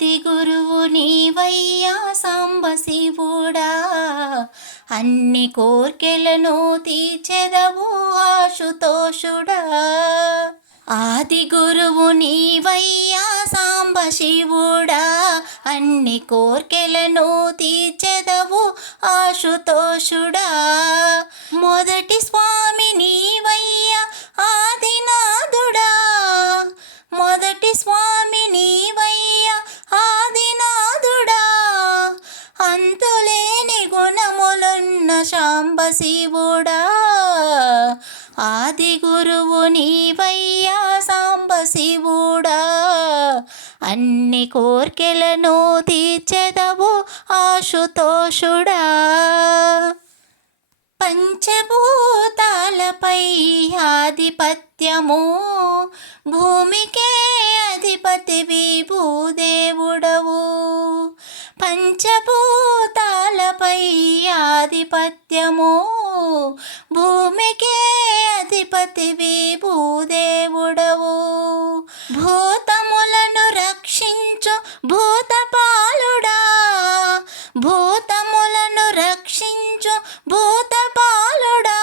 ఆది గురువు నీవయ్యా సాంబశివుడా, అన్ని కోర్కెలను తీర్చెదవు ఆశుతోషుడా. ఆది గురువు నీవయ్యా సాంబశివుడా, అన్ని కోర్కెలను తీర్చెదవు ఆశుతోషుడా. మొదటి స్వామి నీవయ్యా ఆదినాథుడా, మొదటి స్వామి నీవయ్యా ఆదినాథుడా. అంతులేని గుణములున్న సాంబశివుడా, ఆది గురువు నీవయ్యా సాంబశివుడా, అన్ని కోర్కెలను తీర్చెదవు ఆశుతోషుడా. పంచభూతాలపై ఆధిపత్యము, భూమికే అధిపతివి భూదేవుడవు. పంచభూతాలపై ఆధిపత్యము, భూమికే అధిపతివి భూదేవుడవు. భూతములను రక్షించు భూతపాలుడా, భూతములను రక్షించు భూతపాలుడా.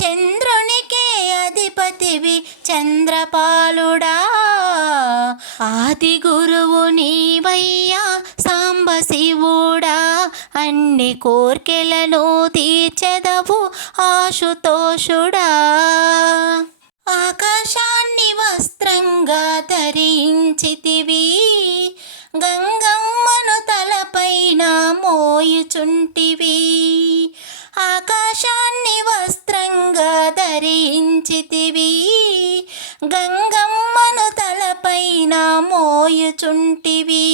చంద్రునికే అధిపతివి చంద్రపాలుడా, ఆది గురువు నీవయ్యా సాంబశివుడా, అన్ని కోర్కెలను తీర్చెదవు ఆశుతోషుడా. ఆకాశాన్ని వస్త్రంగా ధరించితివి, గంగమ్మను తలపైన మోయుచుంటివి. ఆకాశాన్ని వస్త్రంగా ధరించితివి, గంగమ్మను తలపైన మోయుచుంటివి.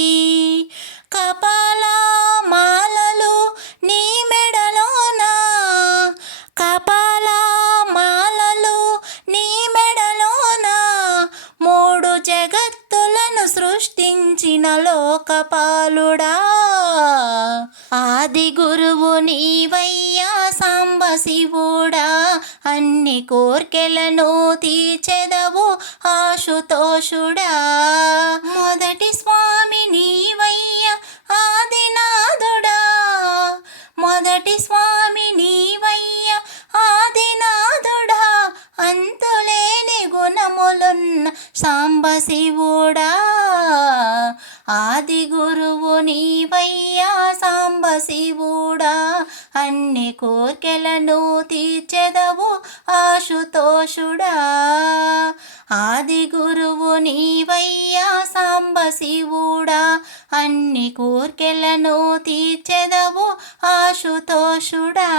కపాల మాలలు నీ మెడలోనా, కపాల మాలలు నీ మెడలోనా. మూడు జగత్తులను సృష్టించిన లోకపాలుడా, ఆది గురువు నీవయ్యా సాంబశివుడా, అన్ని కోర్కెలను తీర్చెదవు ఆశుతోషుడా. మొదటి స్వామి నీవయ్యా ఆదినాథుడా, మొదటి స్వామి నీవయ్యా ఆదినాథుడా. అంతులేని గుణములున్న సాంబశివుడా, ఆది గురువు నీవయ్యా సాంబశివుడా, అన్ని కోర్కెలను తీర్చెదవు ఆశుతోషుడా. ఆది గురువు నీవయ్యా సాంబశివుడా, అన్ని కోర్కెలను తీర్చెదవు ఆశుతోషుడా.